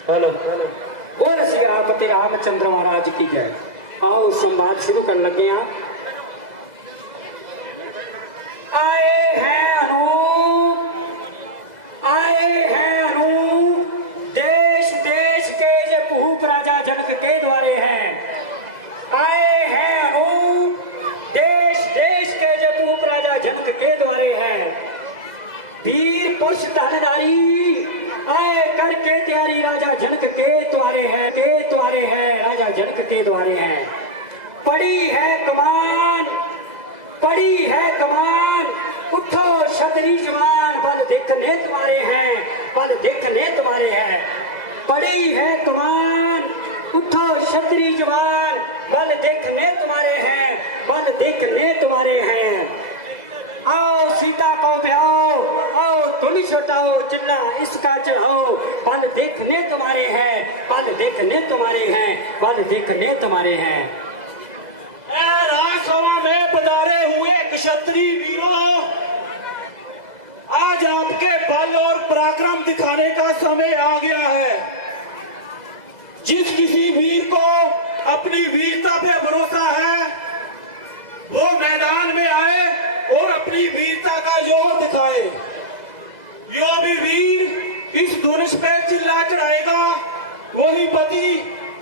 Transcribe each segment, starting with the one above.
Hello बोल श्री रामपति रामचंद्र महाराज की जय। आओ संवाद शुरू कर लगे हैं। आए हैं अनु देश देश के ये भूप राजा जनक के द्वारे हैं। आए हैं अनु देश देश के ये भूप राजा जनक के द्वारे हैं। वीर पुरुष धनधारी आए करके तैयारी राजा जनक के द्वारे है, राजा जनक के द्वारे हैं। पड़ी है कमान उठो क्षत्रिय जवान बल देखने तुम्हारे हैं, बल देखने तुम्हारे हैं। पड़ी है कमान उठो क्षत्रिय जवान बल देखने तुम्हारे हैं, बल देखने तुम्हारे हैं। आओ सीता को ब्याओ, आओ तुम छुटाओ चिल्ला इसका चढ़ाओ। बल देखने तुम्हारे हैं, बल देखने तुम्हारे हैं, बल देखने तुम्हारे हैं। राजसभा में पधारे हुए क्षत्रिय वीरों, आज आपके बल और पराक्रम दिखाने का समय आ गया है। जिस किसी वीर को अपनी वीरता पे भरोसा है वो मैदान में आए और अपनी वीरता का जोर दिखाए। जो भी वीर इस धनुष पे चिल्ला चढ़ाएगा वही पति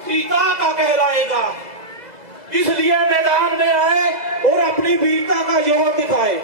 सीता का कहलाएगा। इसलिए मैदान में आए और अपनी वीरता का जोर दिखाए।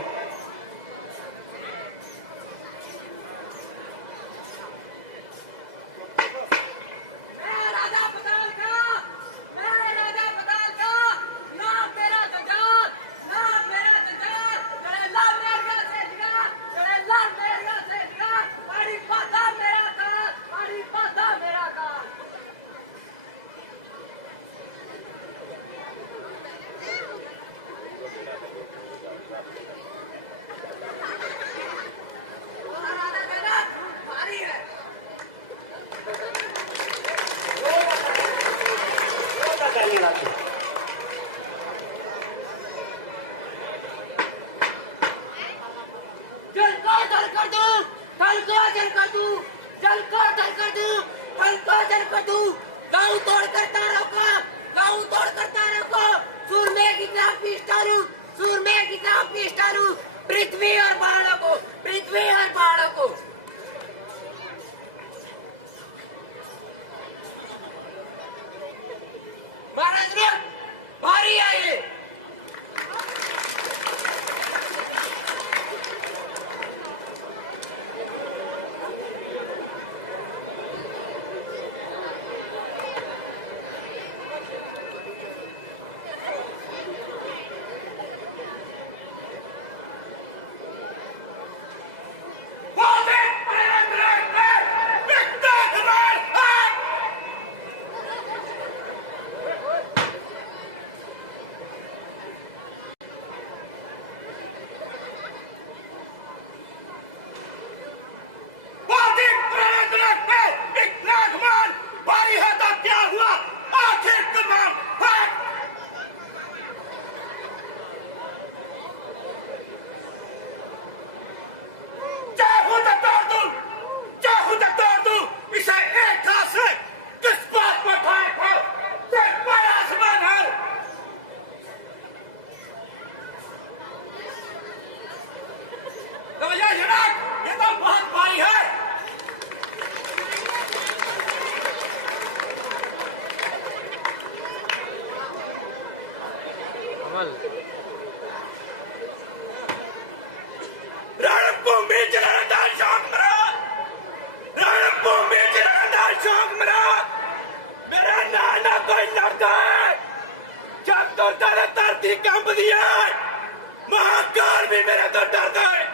महाकाल भी मेरा तो डरता है,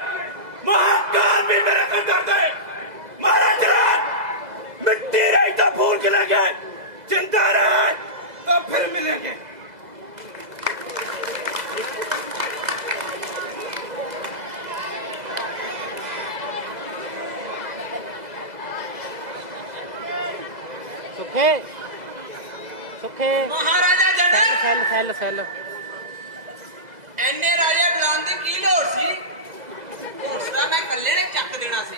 महाकाल भी मेरा तो डरता है। महाराज मिट्टी रही तो फूल खिला गए, चिंता रहे तो फिर मिलेंगे। सुखे सुखे महाराजा जनक सैल सैल एने राजा बुलाने की की लोड़ सी? हौसला मैं कल्ले ने चक देना सी।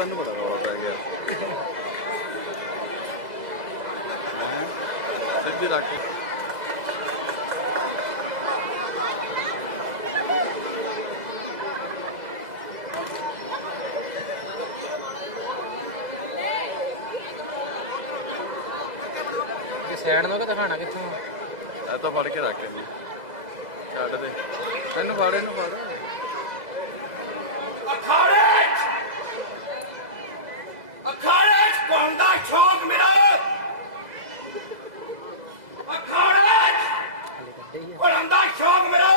ਤੁਹਾਨੂੰ ਬੜਾ ਰੌਲਾ ਪੈ ਗਿਆ ਸਿੱਧੀ ਰੱਖ ਸਾਈਡ ਨੂੰ ਕਿ ਦਿਖਾਣਾ ਕਿੱਥੋਂ ਇਹ ਤਾਂ ਫੜ ਕੇ ਰੱਖ ਜੀ ਛੱਡ ਦੇ ਇਹਨੂੰ ਫੜ ਇਹਨੂੰ ਫੜ अखाड़े कौन दा शौक मेरा अखाड़े कौन दा शौक मेरा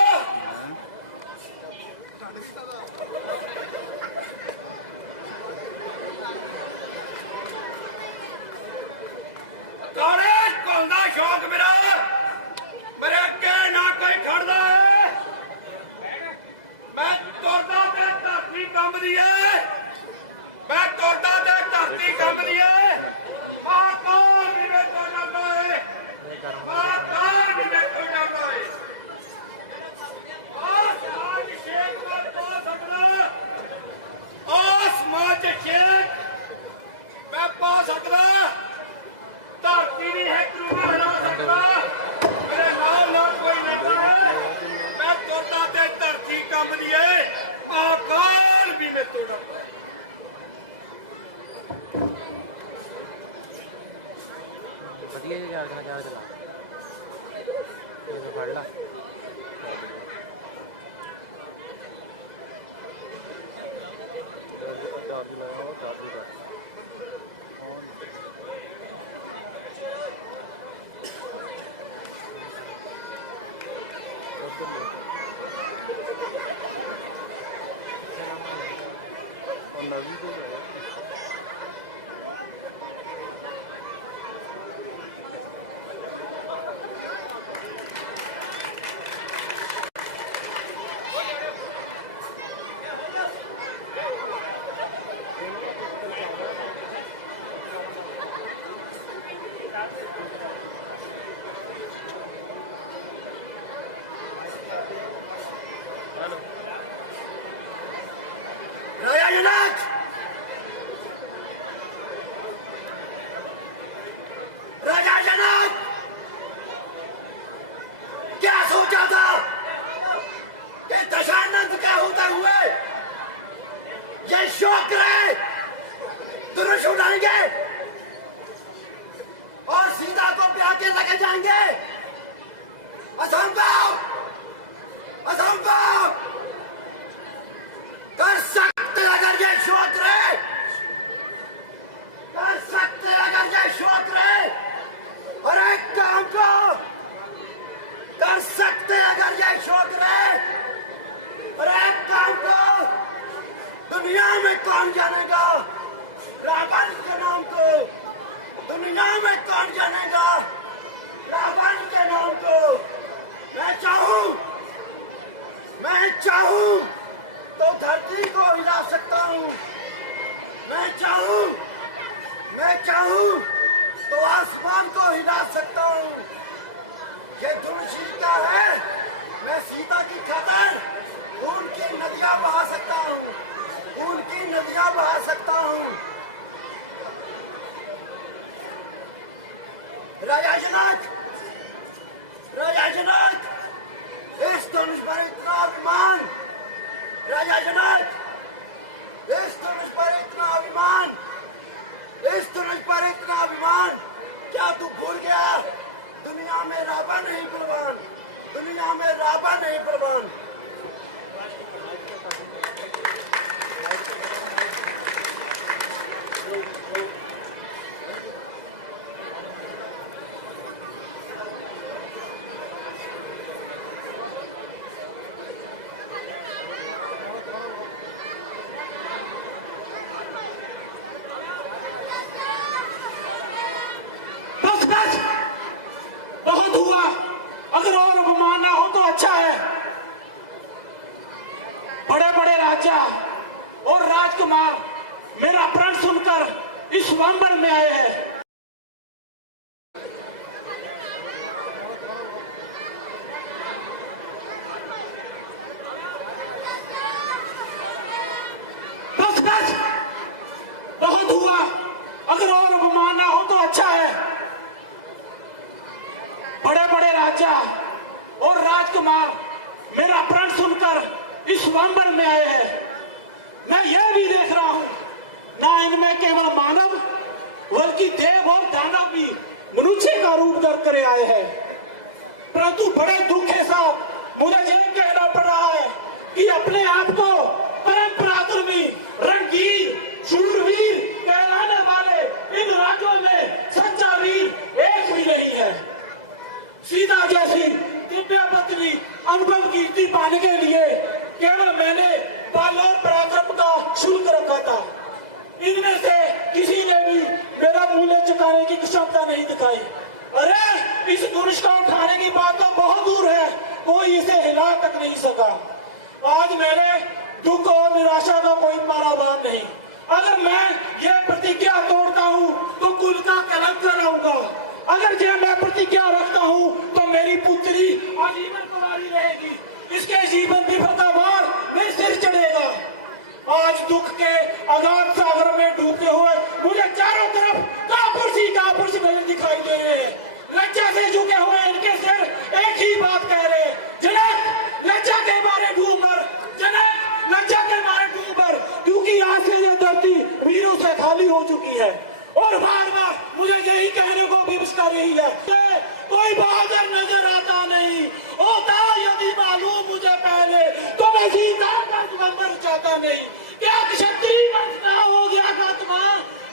अखाड़े कौन दा शौक मेरा मेरे अगे ना कोई खड़दा है मैं तुरदा ते धरती कंबदी है मैं तुरदा ते धरती कंबदी है कौन भी मेरे तो डरदा है कौन भी मेरे तो डरदा है समाज शेख मत पा सकना समाज शेख मैं पा सकदा धरती नहीं है क्रूर बना सकता मेरे नाल ना कोई नहीं है मैं तुरदा ते धरती कंबदी है कौन भी मेरे तो डरदा है ਵਧੀਆ ਜਿਹਾ ਚਾਰਜ ਨਾਲ ਚਾਰਜ ਲਾ ਇਹ ਫੜ ਲਾ ਚਾਰਜ ਲਾਇਆ ਉਹ ਚਾਰਜ ਕਰ ਉਹ ਨਵੀਂ ਤੋਂ ਹੈ राजा जनक क्या सोचा था कि दशानंद का होते हुए ये शोक रहे दुरुष उठाएंगे और सीता को ब्याह के लगे जाएंगे असंभव असंभव कर सकते अगर ये शोक रहे कर सकते अगर ये शोक रहे और एक काम को कर सकते अगर ये शोक रहे और एक काम को दुनिया में कौन जानेगा रावण के नाम को दुनिया में कौन जानेगा रावण के नाम को मैं चाहूं तो धरती को हिला सकता हूं मैं चाहूं तो आसमान को हिला सकता हूं ये धनुषी का है मैं सीता की खातिर खून की नदियां बहा सकता हूं खून की नदियां बहा सकता हूं राजा जनक इस धनुष पर इतना अभिमान राजा जनक इस धनुष पर इतना अभिमान इस धनुष पर इतना अभिमान क्या तू भूल गया दुनिया में रावण नहीं बलवान दुनिया में रावण नहीं बलवान बहुत हुआ अगर और अपमान ना हो तो अच्छा है बड़े बड़े राजा और राजकुमार मेरा प्रण सुनकर इस वंबर में आए हैं बस हुआ, अगर और अवमानना हो तो अच्छा है। बड़े बड़े राजा और राजकुमार मेरा प्रण सुनकर इस स्वयंवर में आए हैं। मैं यह भी देख रहा हूं, ना इनमें केवल मानव बल्कि देव और दानव भी मनुष्य का रूप धर कर आए हैं। परंतु बड़े दुख के साथ मुझे यह कहना पड़ रहा है कि अपने आप को परम पराक्रमी, रणवीर, शूरवीर कहलाने वाले इन राज्यों में सच्चा वीर एक भी नहीं है। सीता जैसी दिव्य पत्नी अनुभव कीर्ति पाने के लिए केवल मैंने बल और पराक्रम का शुल्क रखा था। इनमें से किसी ने भी मेरा मूल्य चुकाने की क्षमता नहीं दिखाई। अरे इस धनुष को उठाने की बात तो बहुत दूर है, कोई इसे हिला तक नहीं सका। आज मेरे दुख और निराशा का कोई पारावार नहीं। अगर मैं यह प्रतिज्ञा तोड़ता हूँ तो कुल का कलंक रहूंगा। अगर यह मैं प्रतिज्ञा रखता हूँ तो मेरी पुत्री आजीवन कुमारी रहेगी, इसके जीवन विफल का भार मेरे सिर चढ़ेगा। आज दुख के अगाध सागर में डूबते हुए मुझे चारों तरफ कापुरुष नजर दिखाई दे रहे हैं। लज्जा से झुके हुए इनके सिर एक ही बात कह रहे हैं, जनक लज्जा के मारे डूब मर, जनक लज्जा के मारे डूब मर, क्योंकि आज से यह धरती वीरों से खाली हो चुकी है। और बार बार मुझे यही कहने को विवश कर रही है, कोई बहादुर नजर आता नहीं होता। यदि मालूम मुझे पहले तो मैं सीता का स्वयंवर चाहता नहीं। क्या क्षत्रिय वंशना हो गया खात्मा,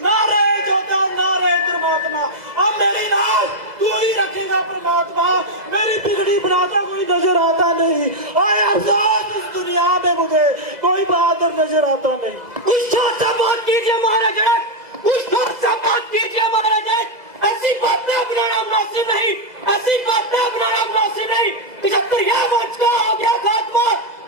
ना रहे जोधा ना रहे धर्मात्मा। अब मेरी नाम तू ही रखेगा परमात्मा, मेरी बिगड़ी बनाता कोई नजर आता नहीं। और अफसोस इस दुनिया में मुझे कोई बहादुर नजर आता नहीं। कुछ तो बात कीजिए महाराज जनक, कुछ तो बात कीजिए महाराज जनक। ऐसी बात में अपनाना मुनासिब नहीं, ऐसी बात में अपनाना मुनासिब नहीं। 75 वंश का हो गया खात्मा,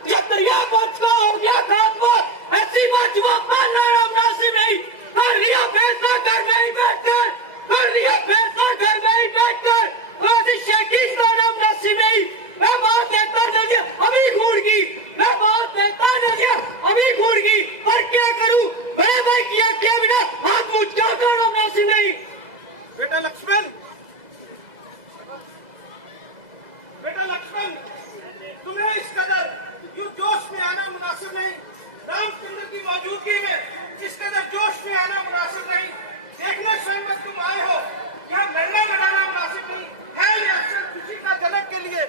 75 वंश का हो गया खात्मा। ऐसी बात जो अपनाना मुनासिब नहीं। कर लिया फैसला घर में ही बैठकर, कर लिया फैसला घर में ही बैठकर। ऐसी शेखी करना मुनासिब नहीं। मैं बात देता नहीं अभी घूर की, मैं बात देता नहीं अभी घूर की, पर क्या करूं बड़े भाई किया बिना हाथ मुझ क्या करना मुनासिब नहीं। बेटा लक्ष्मण, बेटा लक्ष्मण, तुम्हें इस कदर यूं जोश में आना मुनासिब नहीं। रामचंद्र की मौजूदगी में इस कदर जोश में आना मुनासिब नहीं। देखने स्वयं में तुम आए हो, यहाँ लड़ना लड़ाना मुनासिब नहीं है। ये अफसर खुशी का जनक के लिए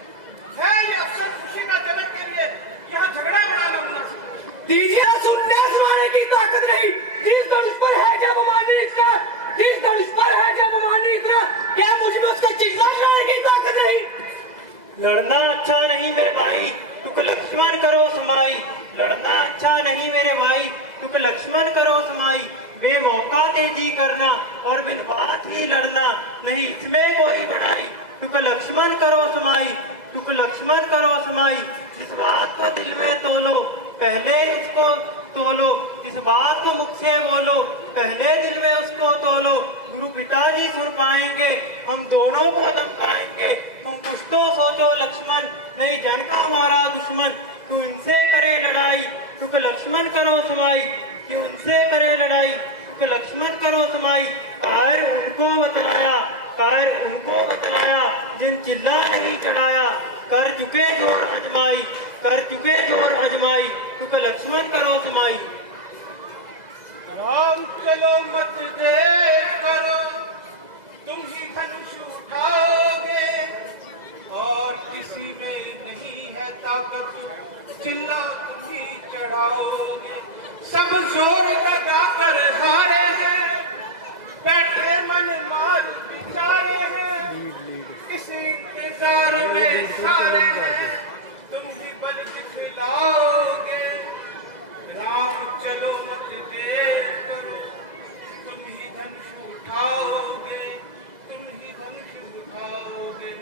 है, ये अफसर खुशी का जनक के लिए यहाँ झगड़ा बनाना मुनासिब। दीजिए सुनने की ताकत नहीं। जिस धनुष पर है जब मानी इतना, जिस धनुष पर है जब मानी इतना, क्या मुझ में उसका चिल्लाने की ताकत नहीं। लड़ना अच्छा नहीं मेरे भाई, तुक लक्ष्मण करो समाई। लड़ना अच्छा नहीं मेरे भाई, तुक लक्ष्मण करो समाई। बेमौका तेजी करना और बिन बात ही लड़ना, नहीं इसमें कोई बड़ाई। तुक लक्ष्मण करो समाई, तुक लक्ष्मण करो समाई। इस बात को दिल में तोलो, पहले इसको तोलो। इस बात को मुख से बोलो, पहले दिल में उसको तोलो। गुरु पिताजी सुन पाएंगे, हम दोनों को धमकाएंगे। तुम कुछ तो सोचो लक्ष्मण, नहीं जन का हमारा दुश्मन। तू इनसे करे लड़ाई, तुक लक्ष्मण करो समाई। कि उनसे करे लड़ाई, तुक लक्ष्मण करो समाई। कायर उनको बतलाया, कायर उनको बतलाया, जिन चिल्ला नहीं चढ़ाया। कर चुके जोर अजमाई, कर चुके जोर अजमाई। तुक लक्ष्मण करो समाई। राम चलो मत देर करो, तुम ही धनुष उठाओगे। और किसी में नहीं है ताकत, चिल्ला तुम ही चढ़ाओगे। सब जोर लगाकर हारे हैं, बैठे मन मार बिचारे हैं। इस इंतजार में सारे हैं, तुम ही बल दिखलाओगे। राम चलो मत देर करो, तुम ही धनुष उठाओगे, तुम ही धनुष उठाओगे।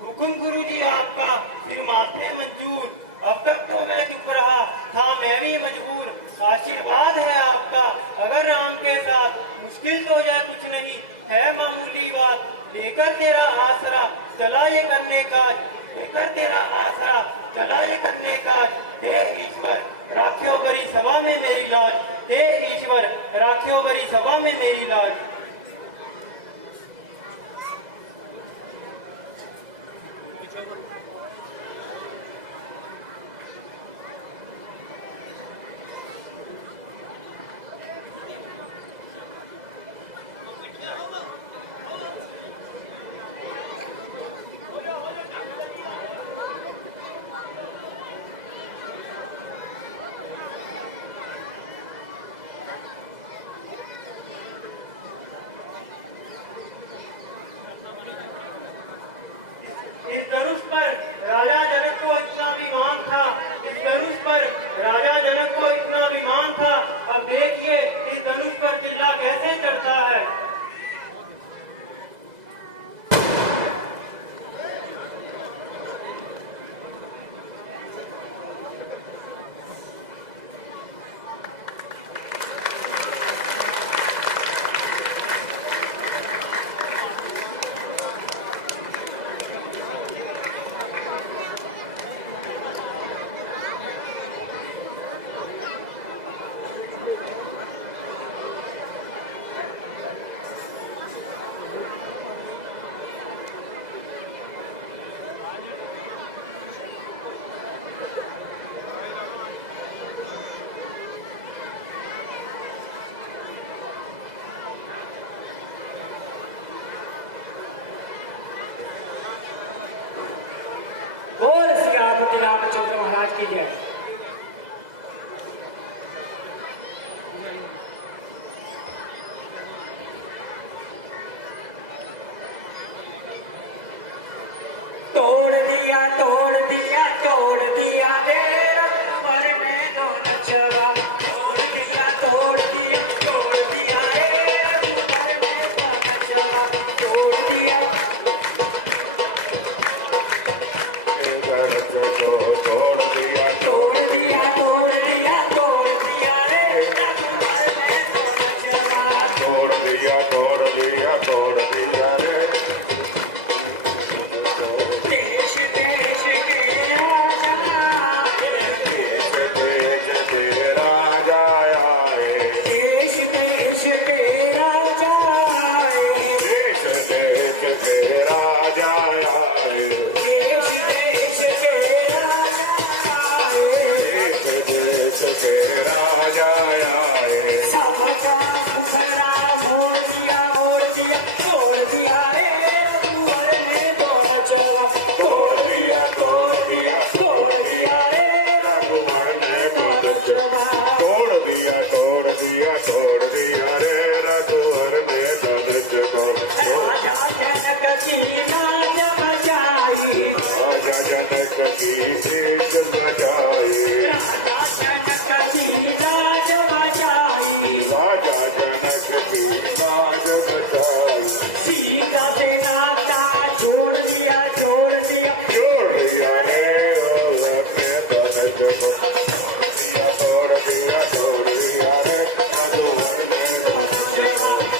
हुकुम गुरु जी आपका फिर माथे मंजूर। अब तक तो मैं चुप रहा था, मैं भी मजबूर। आशीर्वाद है आपका अगर राम के साथ, मुश्किल तो यह कुछ नहीं है मामूली बात। लेकर तेरा आसरा चला ये करने काज, लेकर तेरा आसरा चला ये करने काज। हे ईश्वर राखियो करी सभा में मेरी लाज, हे ईश्वर राखियो बरी सभा में मेरी लाज। इस धनुष पर राजा जनक को इतना अभिमान था, इस धनुष पर राजा जनक को इतना अभिमान था। अब देखिए इस धनुष पर चिल्ला कैसे चढ़ता है। बोल श्री रामचंद्र महाराज की जय। तोड़ दिया तोड़ दिया तोड़ दिया रे रघुवर ने दोनों चला। तोड़ दिया तोड़ दिया तोड़ दिया रे रघुवर ने दोनों चला। तोड़ दिया तोड़ दिया तोड़ दिया तोड़ दिया तोड़ दिया रे रघुवर ने दोनों चला। तोड़ दिया तोड़ दिया तोड़ दिया रे देश देश के राजा देश के राजा आए देश देश के राजा आए। देश देश के राजा आए देश देश के राजा आए। देश देश के राजा आए साजा मुखरा मोड़ दिया तोड़ दिया रे रघुवर ने दोनों चला। तोड़ दिया तोड़ दिया तोड़ दिया रे रघुवर ने दोनों चला। तोड़ दिया तोड़ दिया तोड़ दिया रे रघुवर ने दोनों राजा जनक की नाच बजाई। राजा जनक की शीश बजाई राजा जनक की नाच बजाई। राजा जनक की बाज बजाई सीता से नाता जोड़ दिया जोड़ दिया। जोड़ दिया रे अपने धनक को तोड़ दिया रे रघुवर ने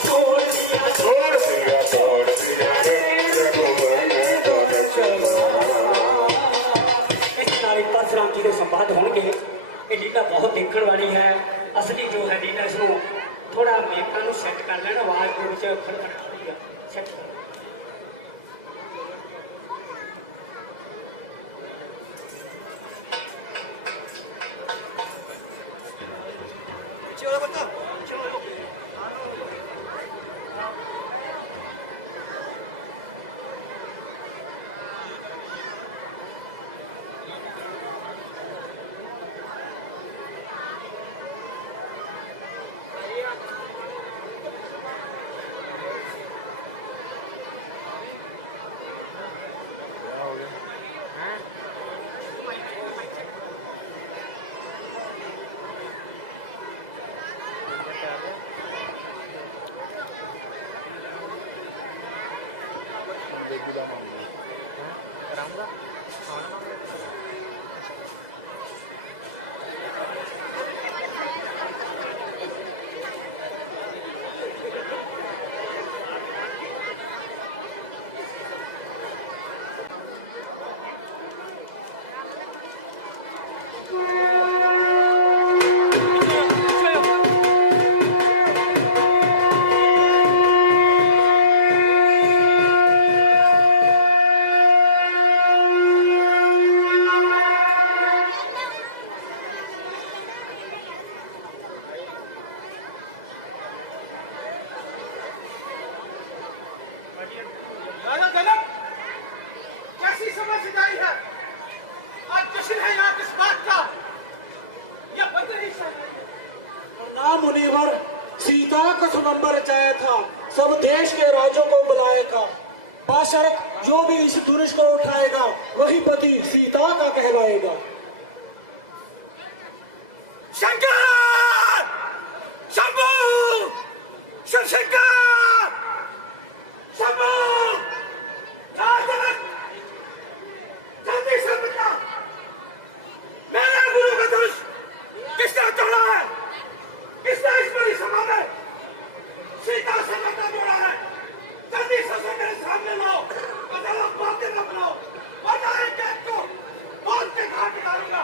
तोड़ दिया तोड़ दिया रे रघुवर ने इस तारीख परशुराम जी के संवाद होंगे। ये लीला बहुत देखने वाली है। असली जो है लीला इसको थोड़ा मेका सैट कर लेना। आवाज के नीचे खड़खड़ सैट कर मुनिवर सीता का स्वयंवर रचाया था, सब देश के राजों को बुलाया था। बाशर्त जो भी इस धनुष को उठाएगा वही पति सीता का कहलाएगा। शंकर! शंभू! शिव शंकर! शंभू! जल्दी से बता, मेरे गुरु का धनुष किसने तोड़ा है? किसने इस बड़ी सभा में सीता से नाता जोड़ा है? जल्दी से उसे मेरे सामने लाओ, अदालत बातें न बनाओ, वरना एक एक को मौत के घाट डालूंगा।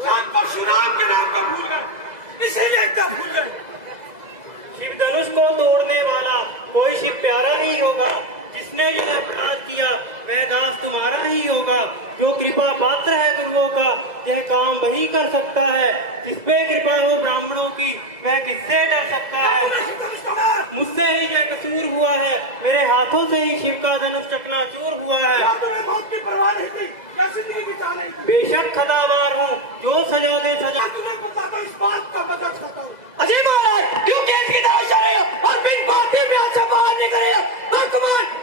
राम परशुराम के नाम को भूल गए, इसीलिए इतना भूल गए। शिव धनुष को तोड़ने वाला कोई शिव प्यारा नहीं होगा। जिसने यह अपराध किया वह दास तुम्हारा ही होगा। जो कृपा पात्र है गुरुओं का, यह काम वही कर सकता है। जिस पे कृपा हो ब्राह्मणों की, वह किससे डर सकता है? मुझसे ही यह कसूर हुआ है, मेरे हाथों से ही शिव का धनुष चकनाचूर हुआ है। तुम्हें मौत की परवाह नहीं थी, क्या जिंदगी की चाह नहीं थी? बेशक खदावार हूँ, जो सजा दे सजा। तुम्हें पता तो इस बात का मदद करता हूँ। अजय महाराज क्यों केस की तलाश रहे हो और बिन बातें में से बाहर निकल रहे हो?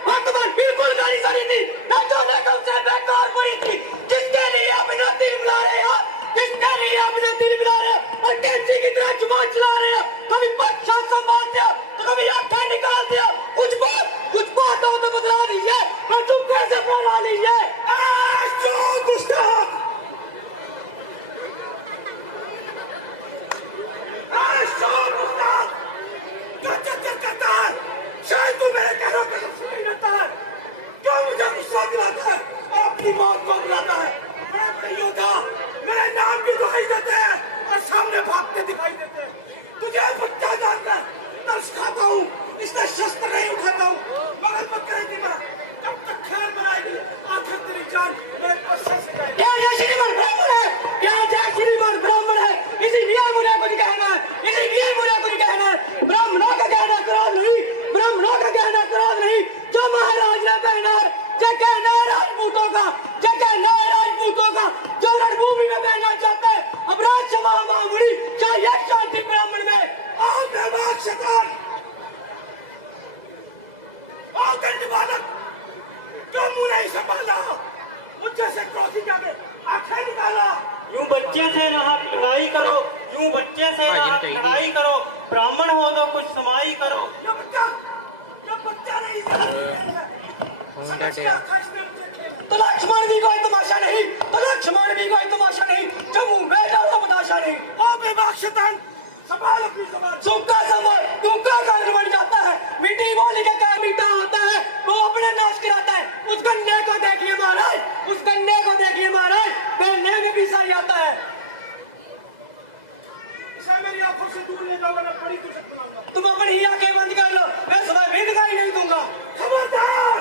वर्तमान बिल्कुल गाड़ी सारी थी, न जो न कम से बेकार पड़ी थी। जिसके लिए अपना दिल मिला रहे हो, जिसके लिए अपना दिल मिला रहे हो और कैंची की तरह जुबान चला रहे हो। कभी पक्षा संभालते हो तो कभी आंखें निकालते हो। कुछ बात हो तो बदला लीजिए और तुम कैसे फैला लीजिए। शायद तू मेरे कहने पर सुन नहीं लेता है। क्यों मुझे गुस्सा दिलाता है और अपनी मौत को बुलाता है? बड़े बड़े योद्धा मेरे नाम की दुहाई देते हैं और सामने भागते दिखाई देते हैं। तुझे बच्चा जानकर तरस खाता हूँ, इसलिए शस्त्र नहीं उठाता हूँ। मगर मत करेगी मैं, जब तक खैर बनाएगी आखिर तेरी जान मेरे पास से जाएगी। क्या जय श्रीमान ब्राह्मण है? क्या जय श्रीमान ब्राह्मण है? इसीलिए मुझे कुछ कहना है, इसीलिए मुझे कुछ कहना है। ब्राह्मणों का कहना करार नहीं, ब्राह्मणों का कहना करार नहीं। जो महाराज ने पहना है, जो कहना है राजपूतों का, जो कहना है राजपूतों का, जो रणभूमि में पहनना चाहते हैं। अब राजसभा मामूली चाहिए शांति ब्राह्मण में। आओ बेबाक शैतान, आओ दंड बालक, क्यों मुंह नहीं संभाला? मुझे से क्रोधी क्या में आंखें निकाला। यूं बच्चे से ना लड़ाई करो, यूं बच्चे से ना लड़ाई करो। ब्राह्मण हो तो कुछ समाई करो। ये बच्चा नहीं तो लक्ष्मण भी कोई तमाशा नहीं, तो लक्ष्मण भी कोई तमाशा नहीं। जब मुंह में डाला बताशा नहीं। ओ बेबाक शैतान, संभाल अपनी जुबान। सुखा संभाल, दुखा कारण बन जाता है। मीठी बोली का क्या मीठा होता है, वो अपने नाश कराता है। उस कन्या को देखिए महाराज, उस कन्या को देखिए महाराज, पहनने में भी सही आता है। इसे मेरी आंखों से दूर ले जाओ, मैं बड़ी तुझे बुलाऊंगा। तुम अपनी आंखें बंद कर लो, मैं सुबह भी दिखाई नहीं दूंगा। खबरदार,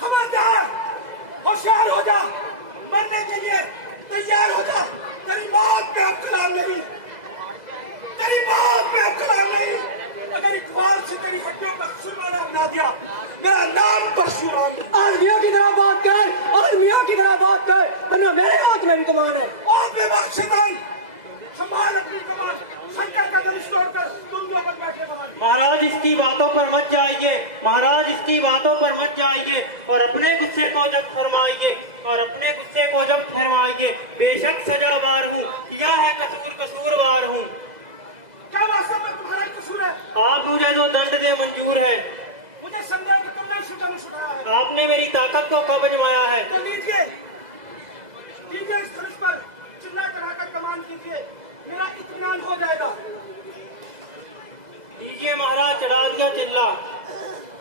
खबरदार, होशियार हो जा, मरने के लिए तैयार हो जा। तेरी मौत पे अब कलाम नहीं, तेरी मौत पे अब कलाम नहीं। अगर एक बार से तेरी हड्डियों का सुरमाना बना दिया, मेरा नाम परशुराम। आदमियों की तरह बात कर, आदमियों की तरह बात कर, वरना मेरे हाथ में भी कमान है। और बेबाक शैतान, संभाल अपनी कमान। शंकर का धनुष तोड़कर तुम जो पर बैठे महाराज इसकी बातों पर मत जाइए, महाराज इसकी बातों पर मत जाइए। और अपने गुस्से को जब फरमाइए, और अपने गुस्से को जब फरमाइए। बेशक सजावार हूँ, किया है कसूरवार हूँ। क्या वास्तव में तुम्हारा कसूर है? आप मुझे जो दंड दे मंजूर है। मुझे समझा कि तुमने इस धनुष उठाया है। आपने मेरी ताकत को कब आजमाया है? तो लीजिए, लीजिए इस धनुष पर चिल्ला चढ़ाकर कमान कीजिए, मेरा इत्मीनान हो जाएगा। लीजिए महाराज, चढ़ा दिया चिल्ला,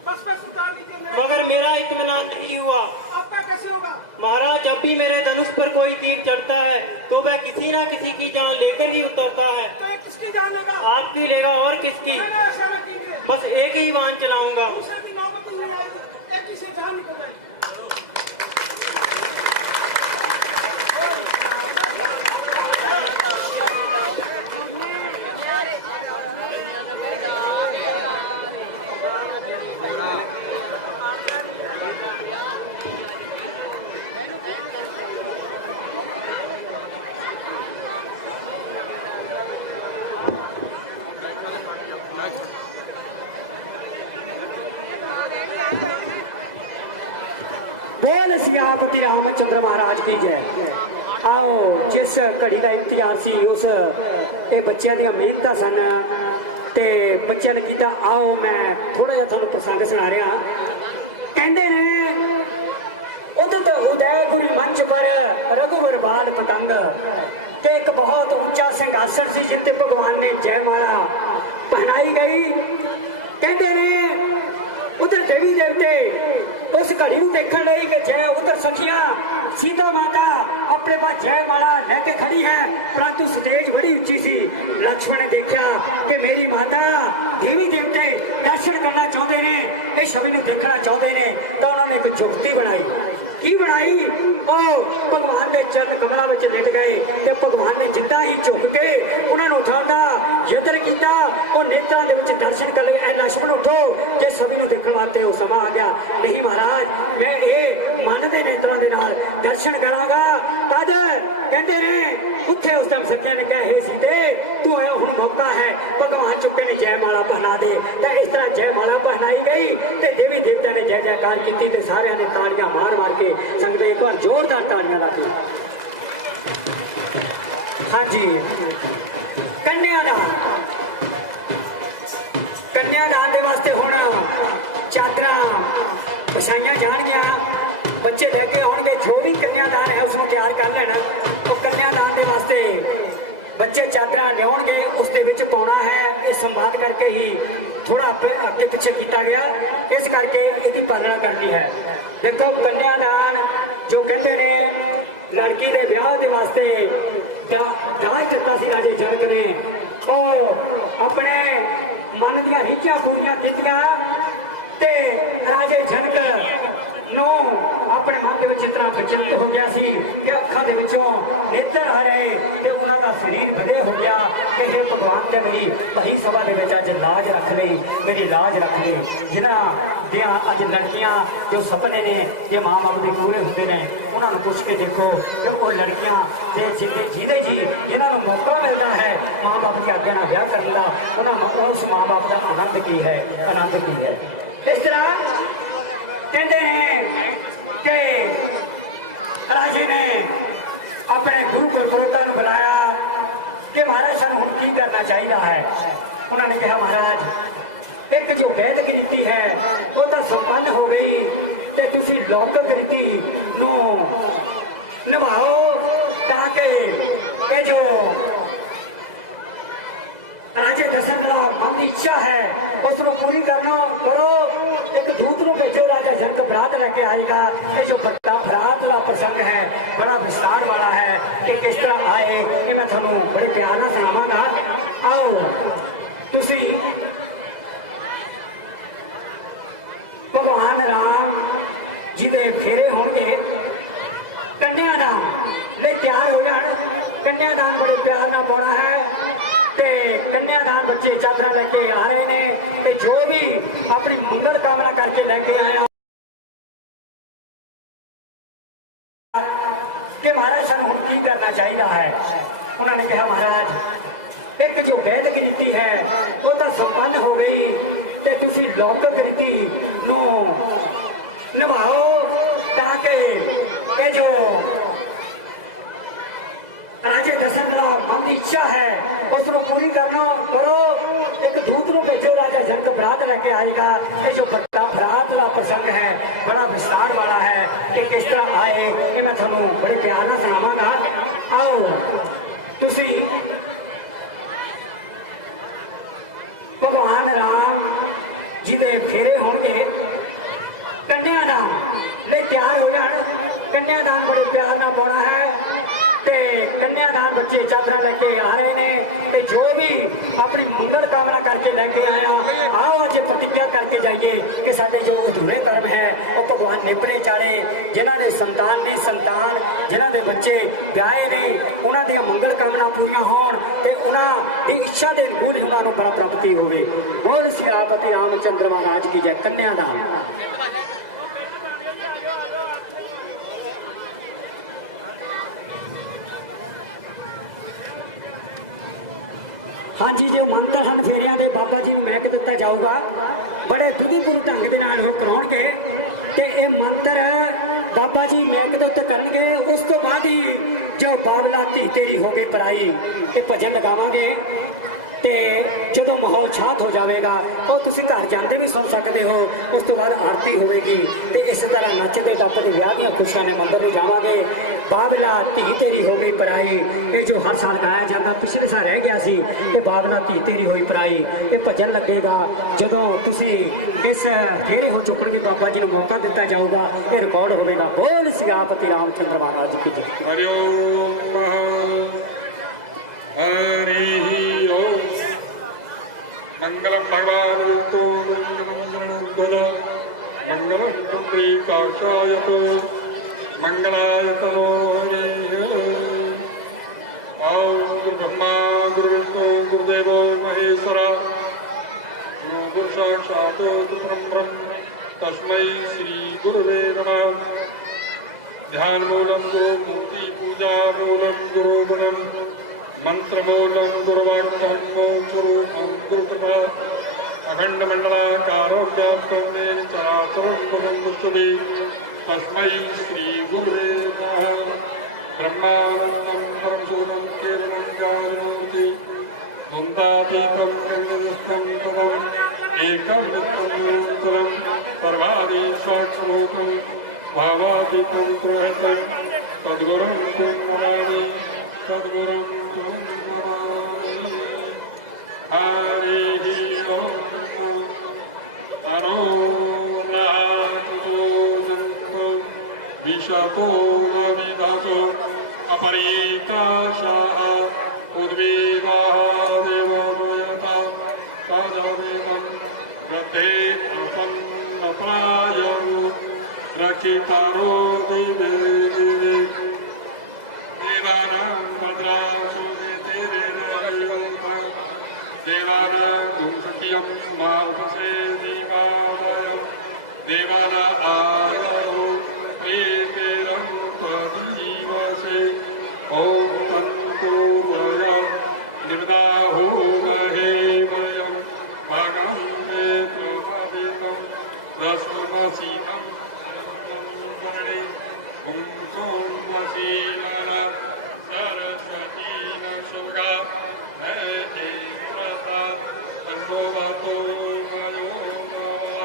बस उतार लीजिए। मगर मेरा इत्मीनान नहीं हुआ। आपका कैसे होगा? महाराज जब भी मेरे धनुष पर कोई तीर चढ़ता है तो वह किसी ना किसी की जान लेकर ही उतरता है। तो ये किसकी जान लेगा? आपकी लेगा और किसकी? मैंने ऐसा न कीजिए। बस एक ही बाण चलाऊंगा। दूसरे की नौबत नहीं आएगी, एक किसी जान निकल जाएगी। सियापति रामचंद्र महाराज की जय। आओ जिस घड़ी का इंतजार सी उस ये बच्चों दी मेहनत सन ते बच्चों ने किया। आओ मैं थोड़ा जिहा तुहानूं प्रसंग सुना रहा। कहते ने उदित उदयपुरी मंच पर रघुवर बाल पतंग ते एक बहुत ऊंचा सिंहासन सी जिते भगवान ने जयमाला पहनाई गई। कहते ने उधर देवी देवते उस घड़ी को देखने लगी कि जय उधर सखियां सीता माता अपने पास जयमाला लेके खड़ी है, परंतु स्टेज बड़ी ऊंची सी। लक्ष्मण ने देखा कि मेरी माता देवी देवते दर्शन करना चाहते ने, इस छवि को देखना चाहते ने, तो उन्होंने एक जुगती बनाई। की बनाई? ओ भगवान के चरण कमलों में लेट गए ते भगवान ने जिद्दां ही झुक के उन्होंने उठाता यतन किया। और नेत्रों के विच दर्शन कर लगे। लक्ष्मण उठो जे छवि को देखने वास्ते वो समा आ गया। नहीं महाराज मैं ये मन के नेत्रों के नाल दर्शन करांगा। तद कहते ने उत्थे उस टाइम सखिया ने कहा हे सीते तू हुण मौका है, भगवान चुके ने जयमाला पहना दे। तो इस तरह जयमाला पहनाई गई ते देवी देवता ने जय जयकार की ते सारिਆਂ ने तालियां मार मार के संगत एक बार जोरदार तालियां ला के। हाँ जी कन्यादान दे वास्ते हुण चादरां पछाइयां जाणगियां। बच्चे लैके आउणगे, जो भी कन्यादान है उसको तैयार कर लेना। तो कन्यादान दे वास्ते बच्चे चादरां लियाउणगे, उस दे विच पाउणा है। ये संवाद करके ही थोड़ा अगे पिछे किया गया, इस करके इसकी पालना करनी है। देखो कन्यादान जो कहते ने लड़की के ब्याह के वास्ते दाज दिता सी राजे जनक ने। वो अपने मन दियां रीझां पूरियां कीतियां ते राजे जनक नूं अपने मन के विच इतना विचलित हो गया सी कि अखां दे विचों नेत्र आ रहे ते उन्हां दा शरीर विदे हो गया कि हे भगवान ते मेरी भई सभा दे विच अज लाज रख लई, मेरी लाज रख लई। जिन्हां दियां अज लड़कियां जो सपने ने जे मां बाप दे पूरे हुंदे ने उन्हां नूं पुछ के देखो कि वो लड़कियां जे जिहदे जी जिन्हां नूं मौका मिलदा है मां बाप की आग्या नाल विआह करन दा, उन्हां उस मां बाप दा आनंद की है, आनंद की है। इस तरह कहते हैं कि राजे ने अपने गुरु गुरपुरोहितां नूं बुलाया कि महाराज सानूं हुण की करना चाहिए है। उन्होंने कहा महाराज एक जो वैदिक रीति है वो तो संपन्न हो गई ते तुसीं लौकिक रीति नूं निभाओ ताकि ये जो राजे दशरथ मन की इच्छा है उसको पूरी करना करो। एक दूत को भेजो, राजा जनक बरात लेके आएगा। ये जो बरात का प्रसंग है बड़ा विस्तार वाला है कि किस तरह आए, ये मैं थानू बड़े प्यार नाल सुणावांगा। आओ तुसी भगवान राम जी दे फेरे होंगे, कन्यादान ले तैयार हो जान। कन्यादान बड़े प्यार नाल पाउणा है ते कन्यादान बच्चे चादरा लेके आ रहे ने ते जो भी अपनी मंगल कामना करके लेके आया कि महाराज सानूं हुण की करना चाहिए है। उन्होंने कहा महाराज एक जो वैदिक रीति है वो तो संपन्न हो गई ते तुसीं लौकिक रीति नूं निभाओ ताकि ये जो राजे दशरथ मन की इच्छा है उसको पूरी करना करो। एक दूत को भेजो, राजा जनक बरात लेके आएगा। ये जो बरात का प्रसंग है बड़ा विस्तार वाला है कि किस तरह आए, ये मैं थानू बड़े प्यार नाल सुणावांगा। आओ तुसी भगवान राम जी दे फेरे होंगे, कन्यादान ले तैयार हो जान। कन्यादान बड़े प्यार नाल पाउणा है ते कन्यादान बच्चे चादरा लेके आ रहे ने ते जो भी अपनी मंगल कामना करके लेके आया। आओ अज प्रतिज्ञा करके जाइए कि साडे जो अधूरे कर्म है वो भगवान निपरे चाड़े। जिन्हां दे संतान ने संतान, जिन्हां दे बच्चे ब्याहे ने उन्हां दी मंगल कामना पूरियां होण ते उन्हां दी इच्छा दे अनुकूल ही उन्हां नूं बड़ा प्राप्ति होवे। बोल सियापति रामचंद्र महाराज की जय। कन्यादान हाँ जी, जो मंत्र हैं फेरिया के बाबा जी को महक दिता जाऊगा। बड़े विधिपूर्ण ढंग के कराउणगे ते ये मंत्र बाबा जी मेक दे उत्ते करनगे। उस तो बाद ही जो बाबला धी तेरी हो गई पराई ये भजन लगावांगे ते ਜਦੋਂ ਮਾਹੌਲ ਸ਼ਾਂਤ ਹੋ ਜਾਵੇਗਾ ਉਹ ਤੁਸੀਂ ਘਰ ਜਾਂਦੇ ਵੀ ਸੁਣ ਸਕਦੇ ਹੋ। ਉਸ ਤੋਂ ਬਾਅਦ ਆਰਤੀ ਹੋਵੇਗੀ ਤੇ ਇਸ ਤਰ੍ਹਾਂ ਨੱਚਦੇ ਟੱਪਦੇ ਵਿਆਹ ਦੀਆਂ ਖੁਸ਼ੀਆਂ ਨੇ ਮੰਦਰ ਨੂੰ ਜਾਵਾਂਗੇ। ਬਾਬਲਾ ਧੀ ਤੇਰੀ ਹੋ ਗਈ ਪਰਾਈ ਇਹ ਜੋ ਹਰ ਸਾਲ ਗਾਇਆ ਜਾਂਦਾ ਪਿਛਲੇ ਸਾਲ ਰਹਿ ਗਿਆ ਸੀ ਇਹ ਬਾਬਲਾ ਧੀ ਤੇਰੀ ਹੋਈ ਪਰਾਈ ਇਹ ਭਜਨ ਲੱਗੇਗਾ। ਜਦੋਂ ਤੁਸੀਂ ਇਸ ਫੇਰੇ ਹੋ ਚੁੱਕਣਗੇ ਬਾਬਾ ਜੀ ਨੂੰ ਮੌਕਾ ਦਿੱਤਾ ਜਾਊਗਾ ਇਹ ਰਿਕਾਰਡ ਹੋਵੇਗਾ। ਬੋਲ ਸਿਆਪਤੀ ਰਾਮਚੰਦਰ ਮਹਾਰਾਜ ਜੀ ਕੀ ਜੈ। हरि ओम हरि ओम मंगलम भगवान विष्णु मंगलम मंगलम पुत्री काशाय तो मंगलाय तनो गुरु ब्रह्मा गुरु विष्णु गुरुदेवो महेश्वरा गुरु साक्षात् परब्रह्म तस्मै श्री गुरुवे नमः। ध्यान मूलम गुरु मूर्ति पूजा मूलम गुरु गुणम मंत्र मूलम गुरुवाक्यम गुरु गुरु कृपा अखंड मंडलाकारो व्याप्तं येन चराचरं पदं दृश्यते तस्मै श्री गुरुवे नमः। ब्रह्मानन्दं परमसूदं केवलं ज्ञानमूर्ति द्वन्द्वातीतं निर्विष्टं पदम् एकं नित्यं सर्वादि साक्षभूतं भावातीतं प्रहतं तद्गुरुं तं नमामि सद्गुरुं तं नमामि। हरि ओम अनोरातो जन्तो विशतो विधातो अपरिकाशाः उद्वेगाः देवोयता तदवेदं रथे अपन्नप्रायो रक्षितारो दिवे दिवे देवानां भद्रासो तेरे देवानां गुंसकियं मा उपसेदिकावयं देवाना आयो प्रेतेरं तदीवसे ॐ तन्तो वय निर्दाहो महे वयं भगं मे प्रभावितं रसमसीनं वर्णे कुंकुमसीना सरस्वती न शुभगा व्रता तन्नोवतो मयो नमः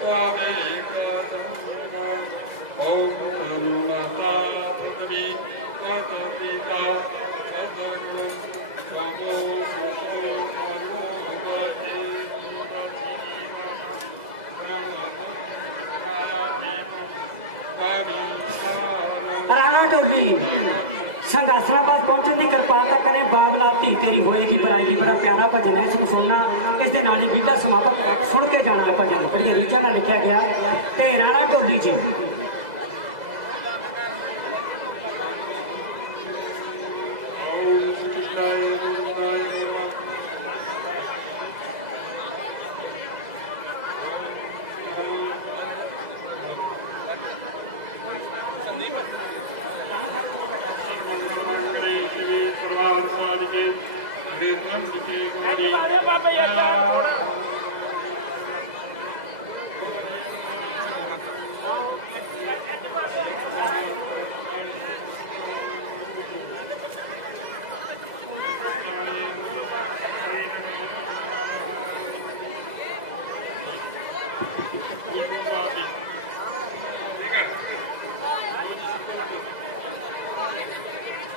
त्वमेकं ॐ तन्माता पृथ्वी तत्पिता तद्गुणं त्वमो सुतो मयो राणा ढोली संघासनाबाद पहुंचने की कृपालता करें। बाबला धी तेरी होएगी पराई की बड़ा प्यारा भजन है इसको सुनना। इस दे नाल ही बीटा समापत सुन के जाना है भजन बड़ी रीचा नाल लिखा गया ते राणा ढोली जी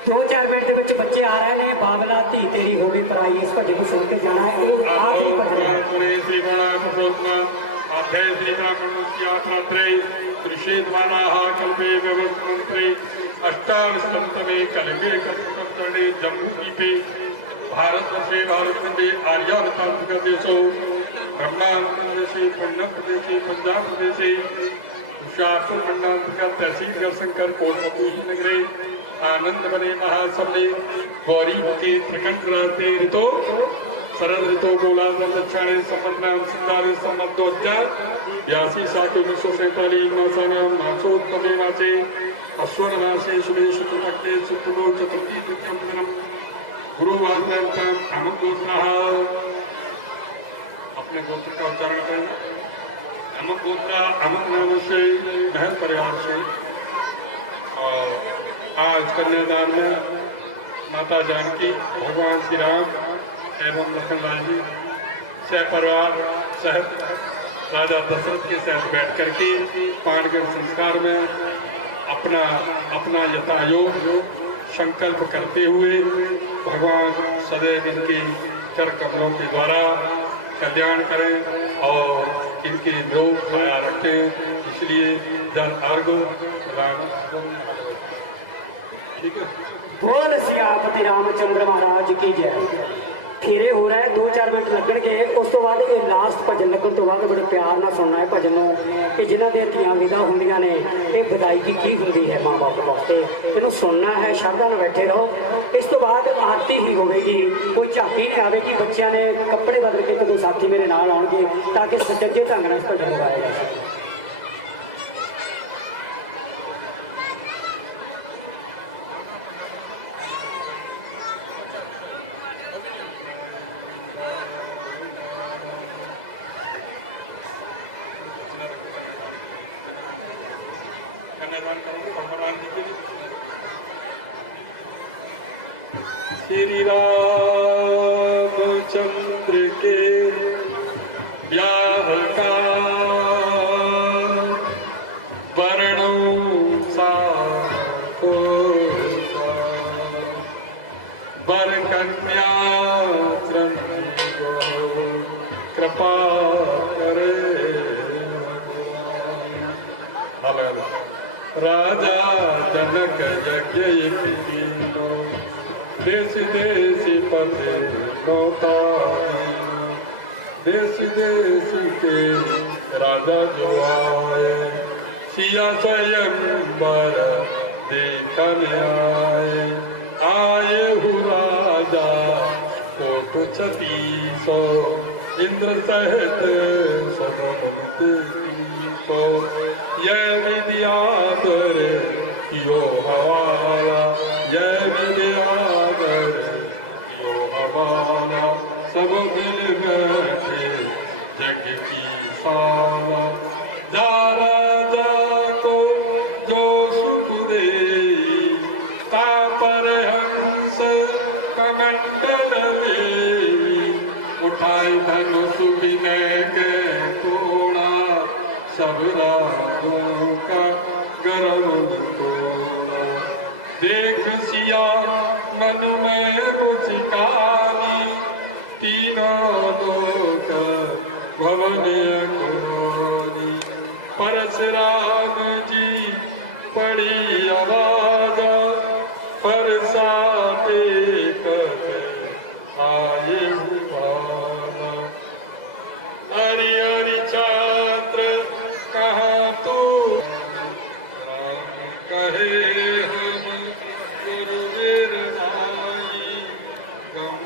दो चार मिनट के बच्चे बच्चे आ रहे हैं। बाबला धी तेरी हो गई पराई इस भजन को सुन के जाना है। ये आखिरी भजन है। श्री अध्याय श्री ब्राह्मणोत्यात्रात्रे त्रिशेद्वानाः कल्पे व्यवस्थमन्त्रे अष्टादशतमे कलिगे कल्पकर्णे जम्बूद्वीपे भारतवर्षे भारतखण्डे आर्यावर्तान्तिकदेशो ब्रह्माण्डप्रदेशे पण्डप्रदेशे पञ्जाबप्रदेशे शासनमण्डलान्तर्गत तहसील गढ़शंकर कोटमपुही नगरे आनंदवने महासमने गौरी के प्रकंड रास्ते ऋतो शरद ऋतो गोलार्ध दक्षिणे संवत्सराणां सिद्धारे संवत्सरोत्तर 82-1947 मासानां मासोत्तमे मासे अश्वन मासे शुभे शुक्लपक्षे शुक्लो चतुर्थी द्वितीयं दिनं गुरुवासनार्थं अमुक गोत्रः अपने गोत्र का उच्चारण करना। अमुक गोत्र अमुक नाम से महल परिवार से और आज कन्यादान में माता जानकी, भगवान श्री राम एवं लखन लाल जी सपरिवार सहित राजा दशरथ के साथ बैठ करके पाणगढ़ संस्कार में अपना अपना यथायोग संकल्प करते हुए भगवान सदैव इनके चर कमलों के द्वारा कल्याण करें और इनके निरोग काया रखें, इसलिए जल अर्घ ठीक है। बोल सियापति रामचंद्र महाराज की जय। फेरे हो रहा है, 2-4 मिनट लगणगे, उस तो बाद ये लास्ट भजन लगन तो बाद बड़े प्यार ना सुनना है भजन कि जिन्हों के धियां विदा होंदियां ने, ये विदायगी की होंदी है माँ बाप वास्ते, इन्हू सुनना है, श्रद्धा में बैठे रहो। इस तो बाद आरती ही होगी, कोई झांकी नहीं आएगी, बच्चों ने कपड़े बदल के जो साथी मेरे नाल आउणगे ताकि सुचज्जे ढंग नाल भजन गाया जा सके। श्री रामचंद्र के ब्याह का वर्णों सा वर कन्या कृपा करे राजा जनक यज्ञ देश देश पते नौता देश देश के राजा जो आए सिया स्वयंवर देखने आए हु राजा कोट 3600 इंद्र सहित सदमते सो यह विद्याधर यो हवाला यह विद्याधर यो हवाला सब मिल बैठे जग की साला जा राजा को जो सुख दे ता पर हंस कमंडल देवी उठाए धनुष विनय के तोड़ा सब राजों का गर्व तोड़ा देख सिया मन में मुझकानी तीनों लोक भवन कोनी परशुराम जी पड़ी आवाज परसाते कहे आए हुआ हरि हरि छात्र कहाँ तो राम कहे हम गुरुवीर नाई गम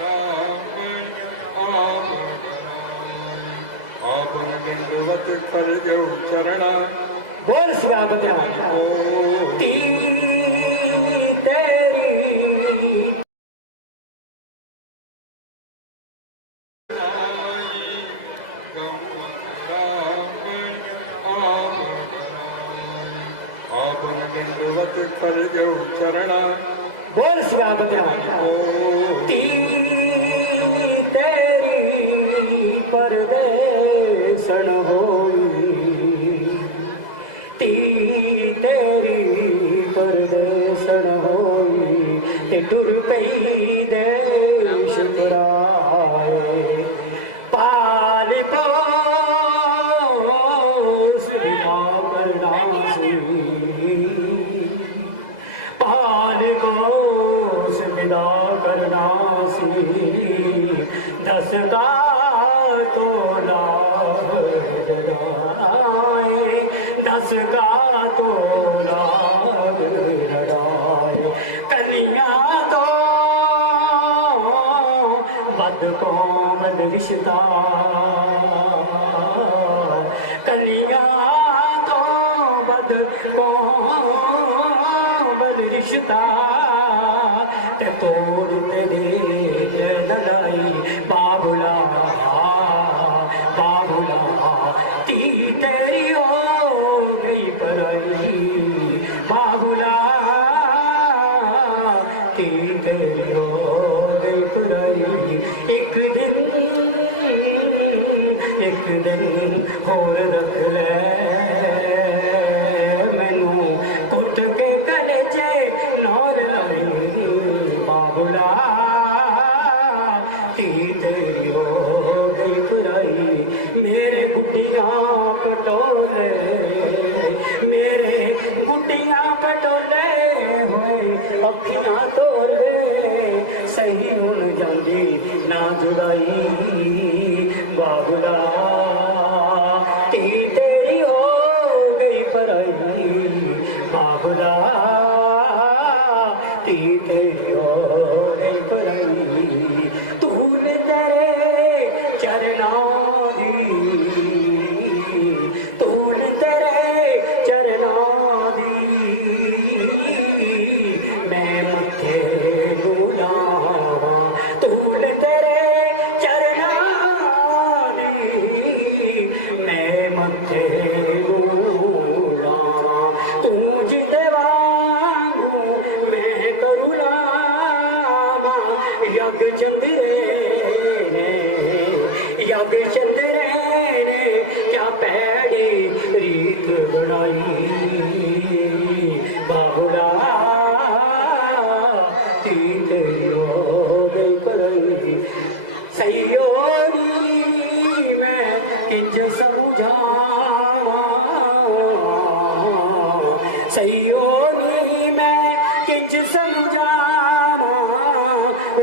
राम आप दंडवत कर गौ चरणा बोल सियापति तेरी दंडवत कर गौ चरणा बोल सियापति तेरी परदेसन होई तेरी परदेसन होई ते टुर पई देश पराए पाल पोस बिना करना सी पाल पोस बिना करना सी दस का तो लाभ लड़ाए दस का तो लाभ लड़ाए कन्या तो बद कोमल रिश्ता कन्या तो बद कोमल रिश्ता ते तोड़ ते दे लड़ाई बाबुला बाबुला ती तेरी हो गई पराई बाबू होर रख ले मैनू कुट के कलेजे नौर लाई बाबुला धी तेरी हो गई पुराई मेरे गुड्डियां पटोले मेरे गुड्डियां पटोले होए अखियां तोले सही हुन जांदी ना जुदाई बाबुला धी तेरी हो गई पराई बाबुला धी तेरी हो गई पराई धूल तेरे चरनां दी धूल तेरे चरनां दी मैं मत्थे नूं लावां धूल तेरे चरनां दी मैं मत्थे नूं लावां तू जिंदे वांगू मैं करूं लावां यग चंद्रे ने क्या पैड़ी रीत बनाई बाबुला धी तेरी हो गई पराई सयोरी मैं किंज समझावां सयोरी मैं किंज समझावां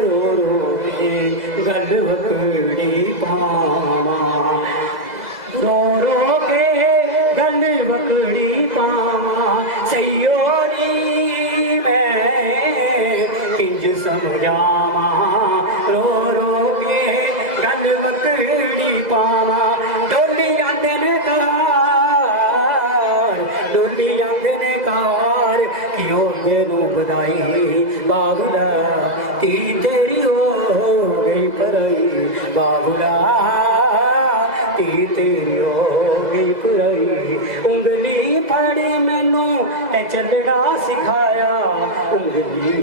रो रो के गल वकड़ी पावां रो रो के गल वकड़ी पावां सयोरी मैं किंज समझावां रो रो के गल वकड़ी पावां डोली आंदे ने कार क्यों तेनू बधाई बाबुला धी तेरी हो गई पराई बाबुला धी तेरी हो गई पराई उंगली फड़ी मैनू ते चलना सिखाया उंगली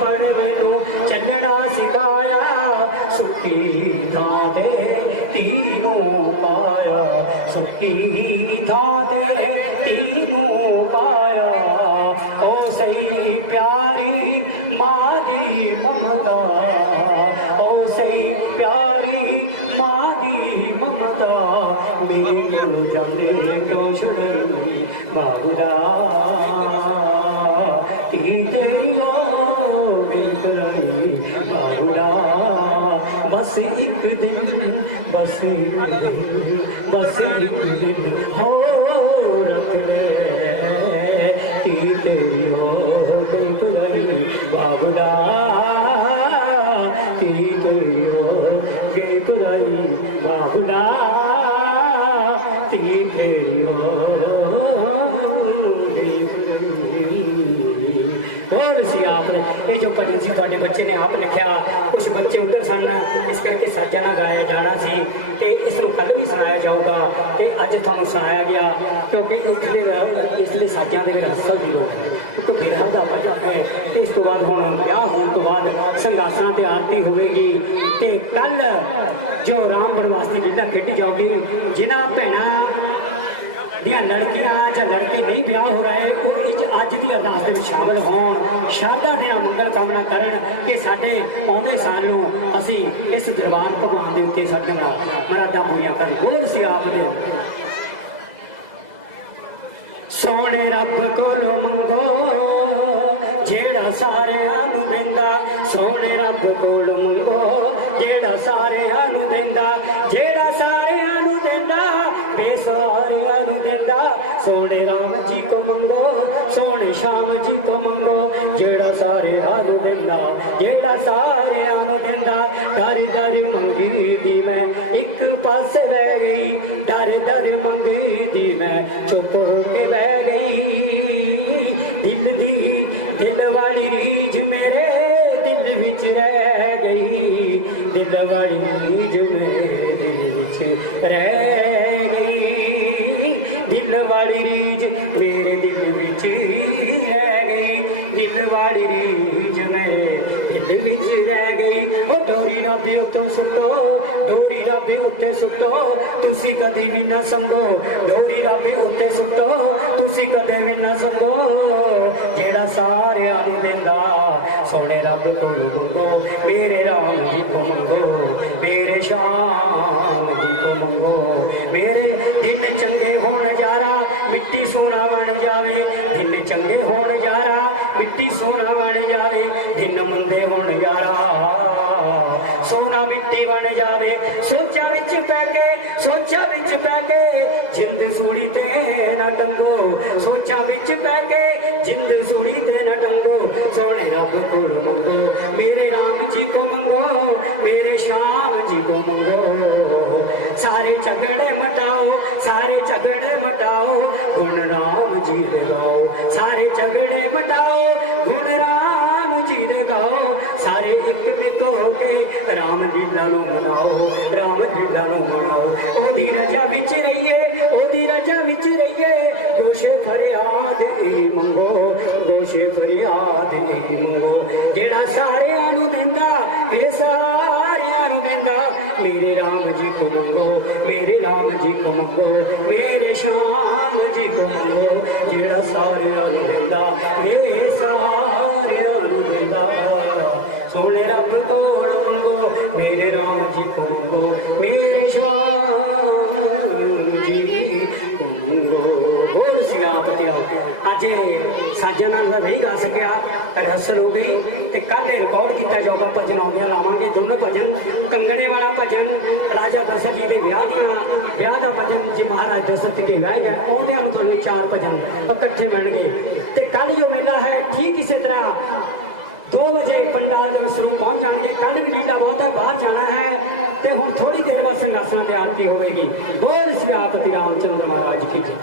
फड़ मैनू चलना सिखाया सुखी थां ते तीनों पाया सुखी थां ते तीनों पाया ओ सही प्यारी मां दी ममता ओ सही प्यारी मां दी ममता मेरे कोल जाने क्यों छुड़नी बाबुला धी तेरी हो गई पराई बाबुला बस एक दिन बस एक दिन हो रख ले धी तेरी हो गई पराई बाबुला धी तेरी हो गई पराई बाबुला धी तेरी हो गई पराई और सी आपने ये जो भजन सी तुहाडे बच्चे ने आप लिखा कुछ बच्चे उधर सन इस करके साजा ना गाया जाना सी ते इसनूं कल भी सुनाया जाऊगा ते अज तुहानूं सुनाया गया क्योंकि इसलिए साजां दे विच असल दी लोड़ है क्योंकि बिरहा दा भजन है ते इस तो बाद हुण ब्याह होण तो बाद संघासणां ते आरती होवेगी ते कल जो राम बनवास दी लीला खेडी जाऊगी जिन्हां भैणां दियां लड़कियां जां लड़के नहीं ब्याह हो रहे वो अज की अरदास दे विच शामिल होण शारदा दे नाल मंगल कामना करन कि साडे आउंदे साल नूं असीं इस दरबार भगवान दे उत्ते साडीआं मुरादां पूरीआं करन बोल सी आप दे सोने रब कोलों मंगो जेड़ा सारिआं नूं दिंदा सोने रब कोलों मंगो जेड़ा सारिआं नूं दिंदा जेड़ा सारिआं नूं दिंदा बेसहारिआं नूं दिंदा सोने राम जी को मंगो सोने श्याम जी को मंगो जेड़ा सारिआं नूं दिंदा जेड़ा सारिआं नूं दिंदा दर दर मंगी दी मैं एक पासे बह गई दर दर मंगी दी मैं चुप हो के बह गई दिल वाली रीझ मेरे दिल विच रह गई दिल वाली रीझ मेरे दिल विच रह गई दिल वाली रीझ मेरे दिल विच रह गई दिल वाली रीझ मेरे दिल विच रह गई ओ डोरी ना पियो तो सुटो डोरी रब उत्ते सुटो तुसी कदी भी ना संगो डोरी रब उत्ते सुटो तुसी कदे भी ना संगो जेड़ा सारियां नूं देंदा सोने रब कोलों मंगो मेरे राम जी को मंगो मेरे श्याम जी को मंगो मेरे दिन चंगे होण यारा मिट्टी सोना बन जावे दिन चंगे होण यारा मिट्टी सोना बन जावे दिन मंदे होण यारा सोना मिट्टी बन जावे सोचा विच पै के जिंद सूली ते ना टंगो सोचा विच पै के जिंद सूली ते ना टंगो सोने रब को मंगो मेरे राम जी को मंगो मेरे श्याम जी को मंगो सारे झगड़े मटाओ गुण राम जी दे गाओ सारे झगड़े मटाओ गुण राम जी दे गाओ सारे एक मिक होके राम लीला नूं मनाओ राम लीला नूं मनाओ ओदी रजा विच रहिए गोशे फरियाद मंगो गोशे फरियाद मंगो जेड़ा सारियां नूं देंदा मेरे राम जी को मंगो मेरे राम जी को मंगो मेरे श्याम जी को मंगो जेड़ा सारियां नूं देंदा मेरे सारियां नूं देंदा सोने रब कोल मंगो मेरे राम जी को मंगो मेरे श्याम जी को मंगो बोल सियापतिया अज साजना नहीं गा सकिया रिहर्सल हो गई ते कल रिकॉर्ड किया जाऊगा भजन आउंदियां लावांगे दोनों भजन कंगने वाला भजन राजा दशरथ जी के ब्याह का भजन जी महाराज दशरथ के गाए गए आउंदियां नूं तुहानूं 4 भजन इकट्ठे मिलणगे ते कल जो मेला है ठीक इसी तरह 2 बजे पंडाल जब शुरू पहुंच जाएंगे कल भी लीला बहुत है बाहर जाना है ते हुण थोड़ी देर बाद संघासना की आरती होगी बोल सियापति रामचंद्र महाराज की जय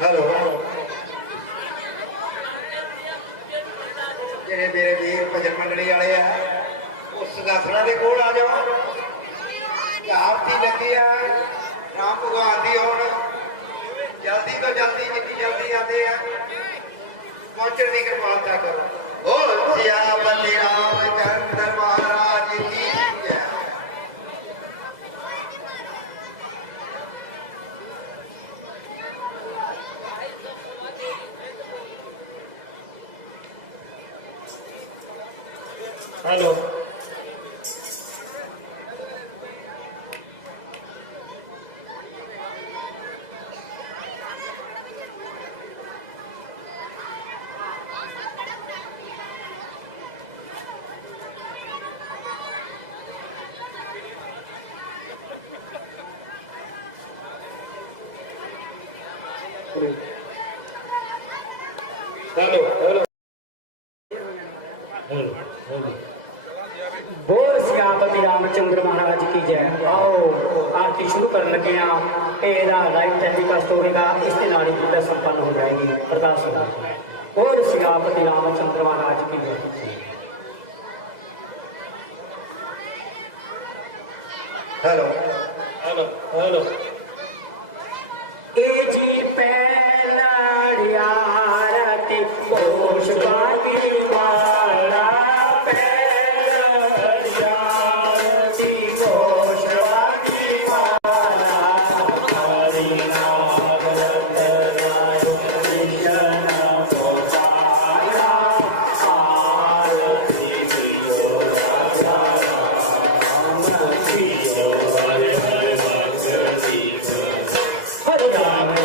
हेलो ਜਿਹੜੇ ਮੇਰੇ ਵੀਰ ਭਜਨ ਮੰਡਲੀ ਵਾਲੇ ਆ ਉਹ ਸੰਗਾਸਣਾ ਦੇ ਕੋਲ ਆ ਜਾਓ ਆਰਤੀ ਲੱਗੀ ਆ ਰਾਮ ਭਗਵਾਨ ਦੀ ਹੁਣ ਜਲਦੀ ਤੋਂ ਜਲਦੀ ਜਿੰਨੀ ਜਲਦੀ ਆਦੇ ਆ ਪਹੁੰਚਣ ਦੀ ਕਿਰਪਾਲਤਾ ਕਰੋ ਬੋਲ ਸਿਆਪਤੀ ਰਾਮਚੰਦਰ ਮਹਾਰਾਜ ਕੀ ਜੈ हेलो बोल सियापति रामचंद्र महाराज की जय आओ आरती शुरू कर लगे लाइव टेलीकास्ट होगा इसके नाल ही पूजा संपन्न हो जाएगी अरदास होगा बोल सियापति रामचंद्र महाराज की जय हेलो हेलो हेलो ए जी पैलाड़िया आरती कोश बागी वाला हरियाणा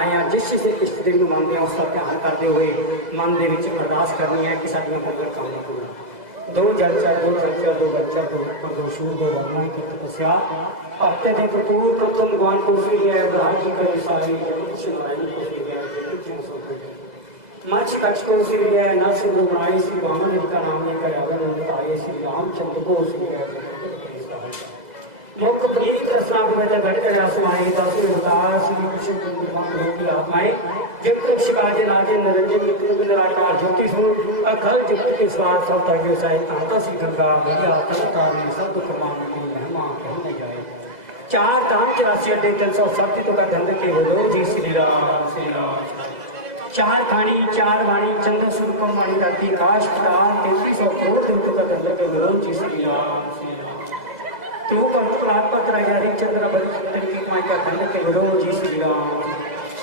ਆਏ ਹਾਂ। ਜਿਸ ਦੇ ਇਸ਼ਟ ਦਿਨ ਨੂੰ ਮੰਨਦੇ ਹਾਂ ਉਸ ਦਾ ਧਿਆਨ ਕਰਦੇ ਹੋਏ ਮਨ ਦੇ ਵਿੱਚ ਅਰਦਾਸ ਕਰਨੀ ਹੈ ਕਿ ਸਾਡੀਆਂ ਪੂਰੀਆਂ ਕਾਮਨਾ ਪੂਰੀਆਂ। ਦੋ ਜਲਚਾ ਦੋ ਬੱਚਾ ਦੋ ਸ਼ੂਰ ਦੋ ਵਰਨਾ की तपस्या हफ्ते के प्रतूर प्रथम भगवान को सी गया उदाहरण की करी सारी जगत शिवाय को सी गया जगत क्यों सो मच कच्छ को सी गया नर सिंह बनाए श्री वामन इनका नाम लेकर अगर बताए श्री रामचंद्र को सी गया मुख प्रीत रसना पवित्र घट कर आसमाए दासी अवतार श्री कृष्ण की आत्माएं जब तक शिकाजे राजे नरंजन मित्र निराकार ज्योति सो अखल जुक्त के स्वाद सब तक साई तांता सी गंगा भैया तलतारी सब दुख मांगती महिमा कहने जाए चार धाम 84 अड्डे 360 तो का धंध के बोलो जी श्री राम चार खानी चार वाणी चंद्र स्वरूपम वाणी राती काश काल 3300 करोड़ देवतों का धंध के बोलो जी श्री राम तू पत्र हरि चंद्र बलि की माई का धन के गुरु जी श्री राम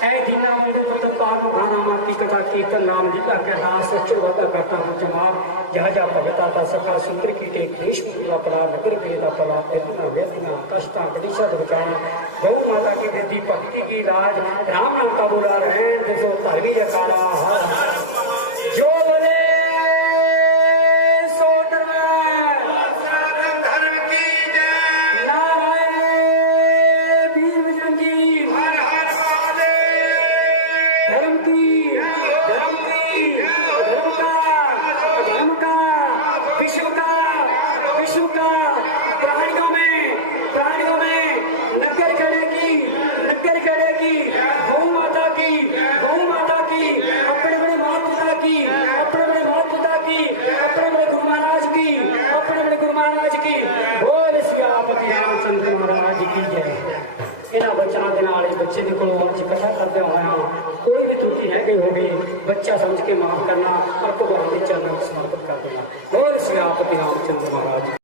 ऐ दीना मुंडे पुत्र पार गाना माती कथा कीर्तन नाम जिला के दास सच्चो वादा करता हूँ जमाब जहाँ जा भगता था सखा सुंदर की टेक देश पूरा पड़ा नगर पेदा पड़ा तेना व्यक्तिना कष्टा गणिशा बचाना गौ माता की वृद्धि भक्ति की राज राम नाम का बुला रहे देखो धर्मी जकारा जो बोले बच्चे के कोलों इकट्ठा करते हुए कोई भी त्रुटि है गई होगी बच्चा समझ के माफ करना और भगवान के चरणों में समर्पित कर देना। बोल श्री रामचंद्र महाराज।